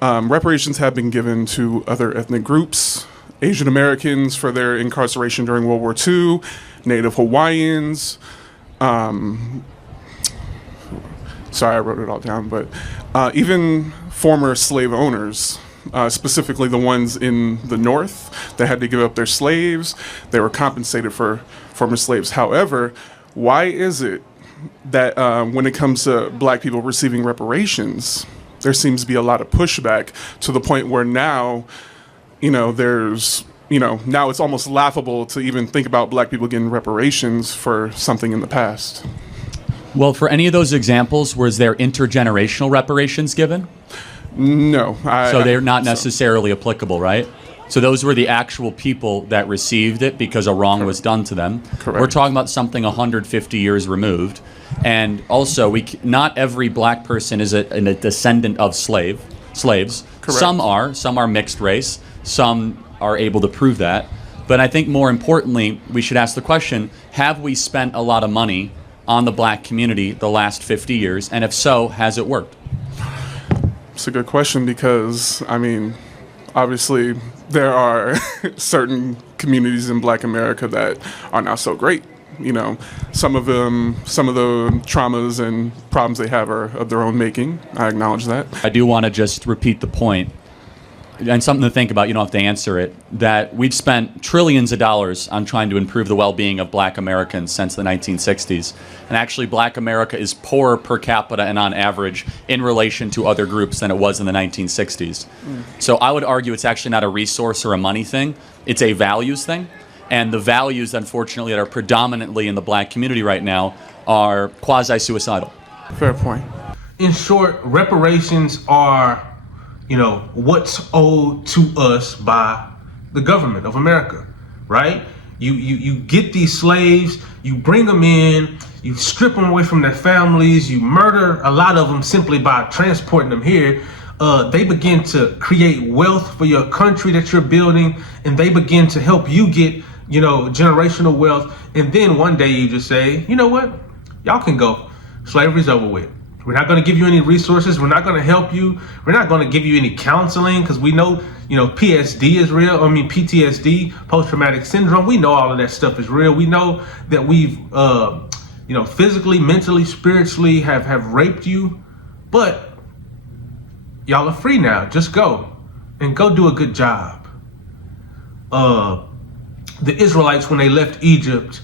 Reparations have been given to other ethnic groups, Asian Americans for their incarceration during World War II, Native Hawaiians. Sorry, I wrote it all down, but even former slave owners, specifically the ones in the North that had to give up their slaves, they were compensated for former slaves. However, why is it that when it comes to black people receiving reparations, there seems to be a lot of pushback to the point where now, now it's almost laughable to even think about black people getting reparations for something in the past? Well, for any of those examples, was there intergenerational reparations given? No. So they're not necessarily applicable, right? So those were the actual people that received it because a wrong was done to them. Correct. We're talking about something 150 years removed. And also, not every black person is a descendant of slaves. Correct. Some are mixed race. Some are able to prove that. But I think more importantly, we should ask the question, have we spent a lot of money on the black community the last 50 years? And if so, has it worked? It's a good question because, obviously there are certain communities in Black America that are not so great. Some of the traumas and problems they have are of their own making. I acknowledge that. I do want to just repeat the point, and something to think about, you don't have to answer it, that we've spent trillions of dollars on trying to improve the well-being of black Americans since the 1960s. And actually, black America is poorer per capita and on average in relation to other groups than it was in the 1960s. So I would argue it's actually not a resource or a money thing. It's a values thing. And the values, unfortunately, that are predominantly in the black community right now are quasi-suicidal. Fair point. In short, reparations are what's owed to us by the government of America, right? You get these slaves, you bring them in, you strip them away from their families, you murder a lot of them simply by transporting them here. They begin to create wealth for your country that you're building, and they begin to help you get, generational wealth. And then one day you just say, you know what? Y'all can go. Slavery's over with. We're not going to give you any resources. We're not going to help you. We're not going to give you any counseling because we know, PSD is real. PTSD, post-traumatic syndrome. We know all of that stuff is real. We know that we've, physically, mentally, spiritually have raped you. But y'all are free now. Just go and go do a good job. The Israelites, when they left Egypt,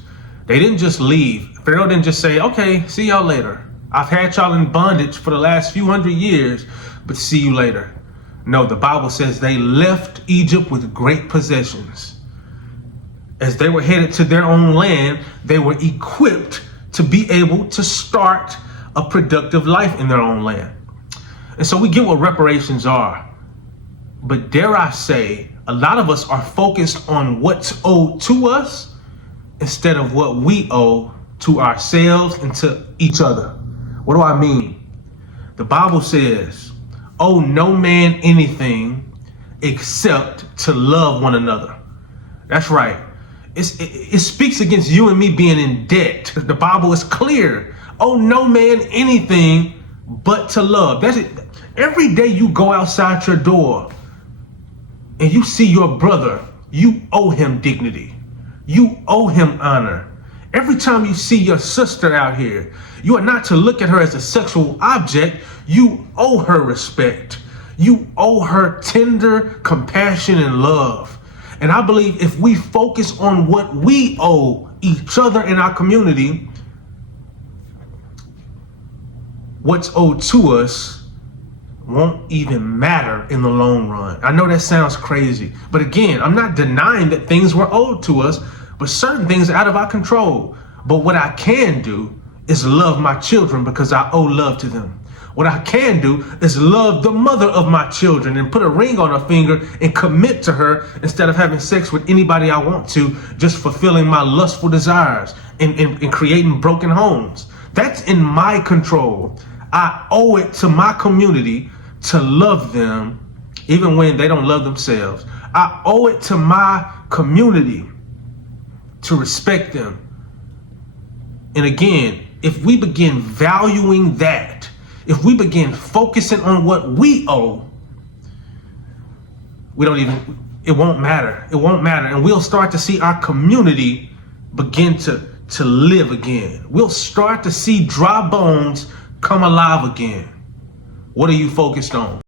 they didn't just leave. Pharaoh didn't just say, okay, see y'all later. I've had y'all in bondage for the last few hundred years, but see you later. No, the Bible says they left Egypt with great possessions. As they were headed to their own land, they were equipped to be able to start a productive life in their own land. And so we get what reparations are. But dare I say, a lot of us are focused on what's owed to us instead of what we owe to ourselves and to each other. What do I mean? The Bible says, owe no man anything except to love one another. That's right. It speaks against you and me being in debt. The Bible is clear. Owe no man anything but to love. That's it. Every day you go outside your door and you see your brother, you owe him dignity. You owe him honor. Every time you see your sister out here, you are not to look at her as a sexual object. You owe her respect. You owe her tender compassion and love. And I believe if we focus on what we owe each other in our community, what's owed to us won't even matter in the long run. I know that sounds crazy, but again, I'm not denying that things were owed to us, but certain things are out of our control. But what I can do is love my children because I owe love to them. What I can do is love the mother of my children and put a ring on her finger and commit to her instead of having sex with anybody I want to, just fulfilling my lustful desires and creating broken homes. That's in my control. I owe it to my community to love them even when they don't love themselves. I owe it to my community to respect them. And again, if we begin valuing that, if we begin focusing on what we owe, it won't matter. It won't matter. And we'll start to see our community begin to live again. We'll start to see dry bones come alive again. What are you focused on?